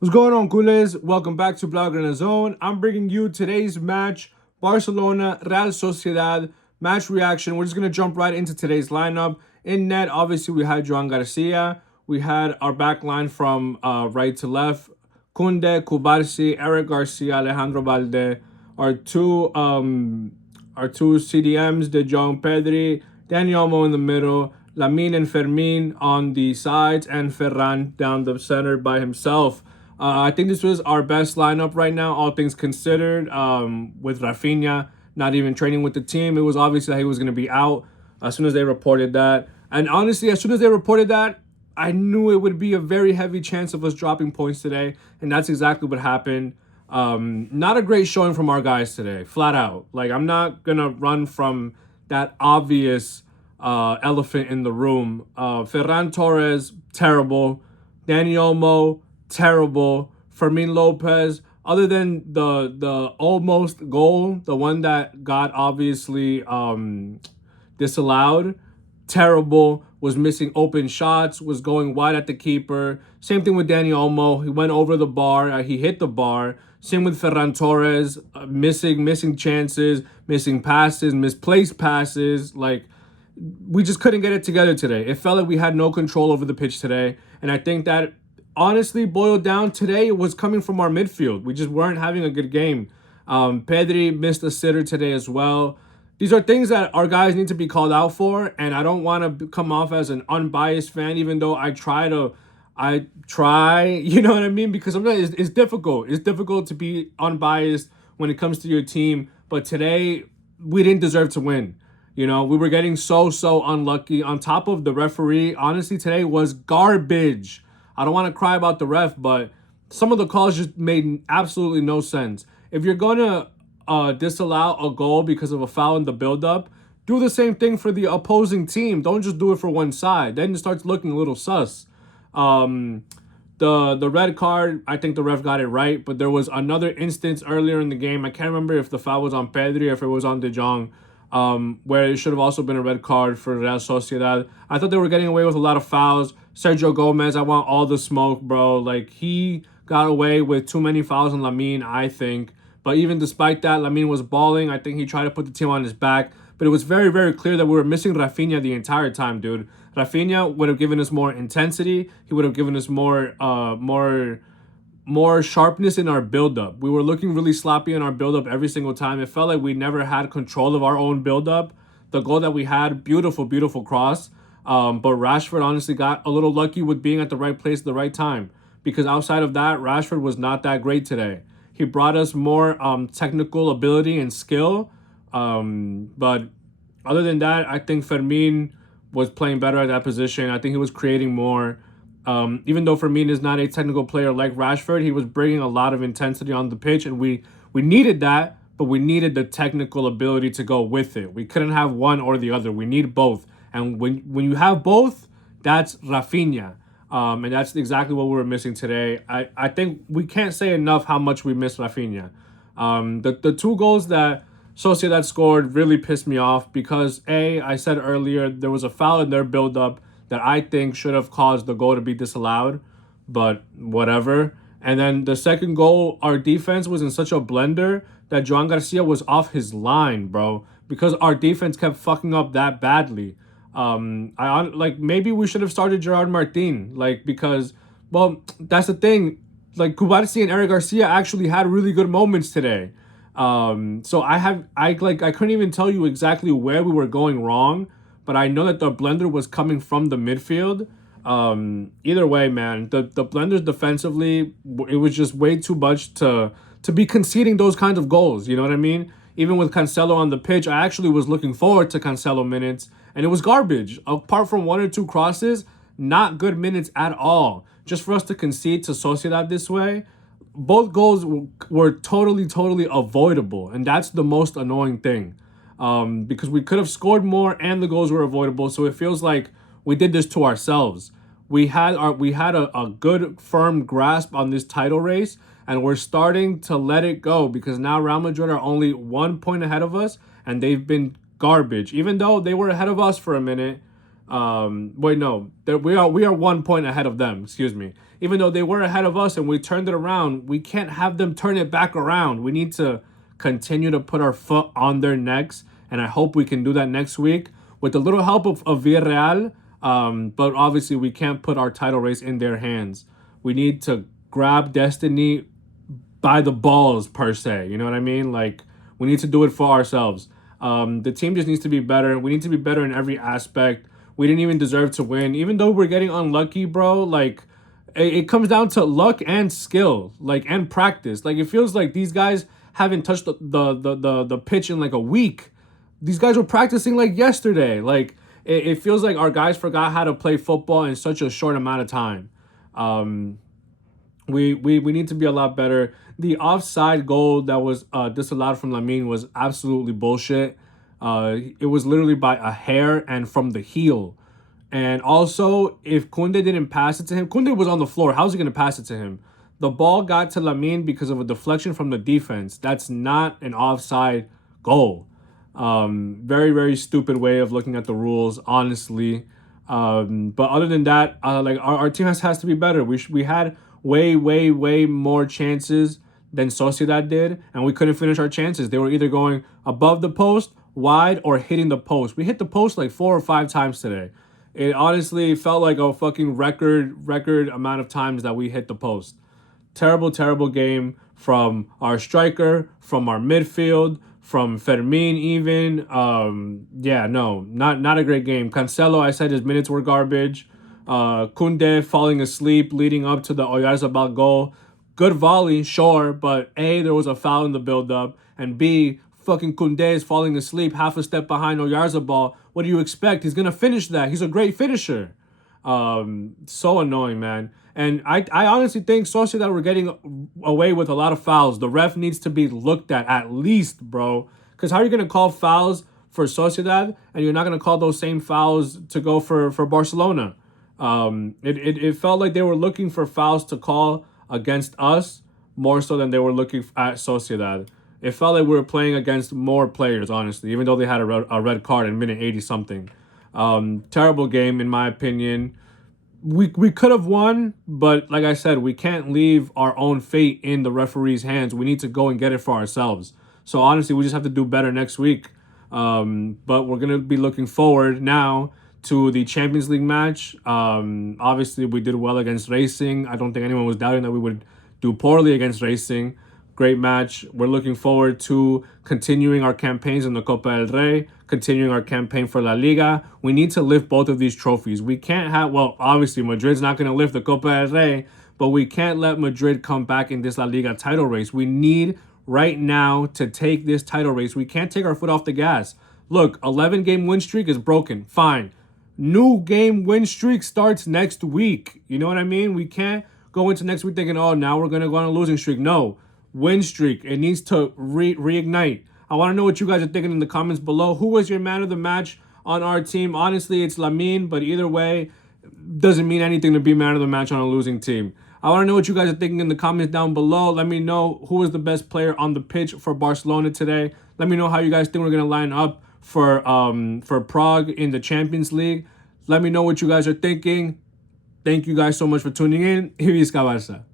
What's going on, culés? Welcome back to Blogger in the Zone. I'm bringing you today's match, Barcelona, Real Sociedad, match reaction. We're just going to jump right into today's lineup. In net, obviously, we had Joan Garcia. We had our back line from right to left, Kunde, Kubarsi, Eric Garcia, Alejandro Valde. Our two CDMs, De Jong, Pedri, Daniel Olmo in the middle, Lamine and Fermin on the sides, and Ferran down the center by himself. I think this was our best lineup right now, all things considered. With Raphinha not even training with the team, it was obvious that he was going to be out as soon as they reported that. And honestly, as soon as they reported that, I knew it would be a very heavy chance of us dropping points today, and that's exactly what happened. Not a great showing from our guys today, flat out. Like, I'm not gonna run from that obvious elephant in the room. Ferran Torres, terrible. Dani Olmo, terrible. Fermin Lopez, other than the almost goal, the one that got obviously disallowed, terrible. Was missing open shots, was going wide at the keeper. Same thing with Dani Olmo. He went over the bar. He hit the bar. Same with Ferran Torres. Missing chances, missing passes, misplaced passes. Like, we just couldn't get it together today. It felt like we had no control over the pitch today. And I think that honestly boiled down today, it was coming from our midfield. We just weren't having a good game. Pedri missed a sitter today as well. These are things that our guys need to be called out for, and I don't want to come off as an unbiased fan, even though I try, you know what I mean? Because sometimes it's difficult. It's difficult to be unbiased when it comes to your team. But today, we didn't deserve to win. You know, we were getting so unlucky. On top of the referee, honestly, today was garbage. I don't want to cry about the ref, but some of the calls just made absolutely no sense. If you're going to disallow a goal because of a foul in the build-up, do the same thing for the opposing team. Don't just do it for one side. Then it starts looking a little sus. The red card, I think the ref got it right, but there was another instance earlier in the game. I can't remember if the foul was on Pedri or if it was on De Jong, where it should have also been a red card for Real Sociedad. I thought they were getting away with a lot of fouls. Sergio Gomez, I want all the smoke, bro. Like, he got away with too many fouls on Lamine, I think. But even despite that, Lamine was balling. I think he tried to put the team on his back. But it was very clear that we were missing Raphinha the entire time, dude. Raphinha would have given us more intensity. He would have given us more sharpness in our build-up. We were looking really sloppy in our build-up every single time. It felt like we never had control of our own build-up. The goal that we had, beautiful cross. But Rashford honestly got a little lucky with being at the right place at the right time. Because outside of that, Rashford was not that great today. He brought us more technical ability and skill. But other than that, I think Fermin was playing better at that position. I think he was creating more. Even though Fermin is not a technical player like Rashford, he was bringing a lot of intensity on the pitch, and we needed that, but we needed the technical ability to go with it. We couldn't have one or the other. We need both. And when you have both, that's Raphinha. And that's exactly what we were missing today. I think we can't say enough how much we missed Raphinha. The two goals that Sociedad scored really pissed me off because, I said earlier, there was a foul in their build-up that I think should have caused the goal to be disallowed, but whatever. And then the second goal, our defense was in such a blender that Joan Garcia was off his line, bro, because our defense kept fucking up that badly. Maybe we should have started Gerard Martin, because, well, that's the thing. Like, Kubarsi and Eric Garcia actually had really good moments today. So I couldn't even tell you exactly where we were going wrong, but I know that the blender was coming from the midfield. Either way, man, the blenders defensively, it was just way too much to be conceding those kinds of goals. You know what I mean? Even with Cancelo on the pitch, I actually was looking forward to Cancelo minutes, and it was garbage. Apart from one or two crosses, not good minutes at all. Just for us to concede to Sociedad this way, both goals were totally avoidable, and that's the most annoying thing. Because we could have scored more and the goals were avoidable, so it feels like we did this to ourselves. We had a good firm grasp on this title race, and we're starting to let it go because now Real Madrid are only 1 point ahead of us, and they've been garbage. Even though they were ahead of us for a minute, Wait, no, we are 1 point ahead of them. Excuse me. Even though they were ahead of us and we turned it around, we can't have them turn it back around. We need to continue to put our foot on their necks, and I hope we can do that next week with a little help of Villarreal. But obviously, we can't put our title race in their hands. We need to grab destiny by the balls, per se. You know what I mean? Like, we need to do it for ourselves. The team just needs to be better. We need to be better in every aspect. We didn't even deserve to win, even though we're getting unlucky, bro. Like, it comes down to luck and skill, like, and practice. Like, it feels like these guys haven't touched the pitch in like a week. These guys were practicing like yesterday. Like, it feels like our guys forgot how to play football in such a short amount of time. Um, we need to be a lot better. The offside goal that was disallowed from Lamine was absolutely bullshit. It was literally by a hair and from the heel. And also, if Kunde didn't pass it to him, Kunde was on the floor. How's he going to pass it to him? The ball got to Lamine because of a deflection from the defense. That's not an offside goal. Very, very stupid way of looking at the rules, honestly. But other than that, like our team has to be better. We had way, way, way more chances than Sociedad did, and we couldn't finish our chances. They were either going above the post, wide, or hitting the post. We hit the post like 4 or 5 times today. It honestly felt like a fucking record amount of times that we hit the post. Terrible, terrible game from our striker, from our midfield, from Fermin even. Yeah, no, not a great game. Cancelo, I said his minutes were garbage. Kunde falling asleep leading up to the Oyarzabal goal. Good volley, sure, but A, there was a foul in the build-up, and B, fucking Kunde is falling asleep half a step behind Oyarzabal. What do you expect? He's going to finish that. He's a great finisher. So annoying, man. And I honestly think Sociedad were getting away with a lot of fouls. The ref needs to be looked at least, bro. Because how are you going to call fouls for Sociedad and you're not going to call those same fouls to go for Barcelona? It felt like they were looking for fouls to call against us more so than they were looking at Sociedad. It felt like we were playing against more players, honestly, even though they had a red card in minute 80 something. Terrible game, in my opinion. We could have won, but like I said, we can't leave our own fate in the referee's hands. We need to go and get it for ourselves. So honestly, we just have to do better next week. But we're going to be looking forward now to the Champions League match. Obviously, we did well against Racing. I don't think anyone was doubting that we would do poorly against Racing. Great match. We're looking forward to continuing our campaigns in the Copa del Rey, continuing our campaign for La Liga. We need to lift both of these trophies. We can't have, well, obviously, Madrid's not going to lift the Copa del Rey, but we can't let Madrid come back in this La Liga title race. We need right now to take this title race. We can't take our foot off the gas. Look, 11-game win streak is broken. Fine. New game win streak starts next week. You know what I mean? We can't go into next week thinking, oh, now we're going to go on a losing streak. No. Win streak. It needs to reignite. I want to know what you guys are thinking in the comments below. Who was your man of the match on our team? Honestly, it's Lamine, but either way, doesn't mean anything to be man of the match on a losing team. I want to know what you guys are thinking in the comments down below. Let me know who was the best player on the pitch for Barcelona today. Let me know how you guys think we're going to line up for Prague in the Champions League. Let me know what you guys are thinking. Thank you guys so much for tuning in. VISCA Barça.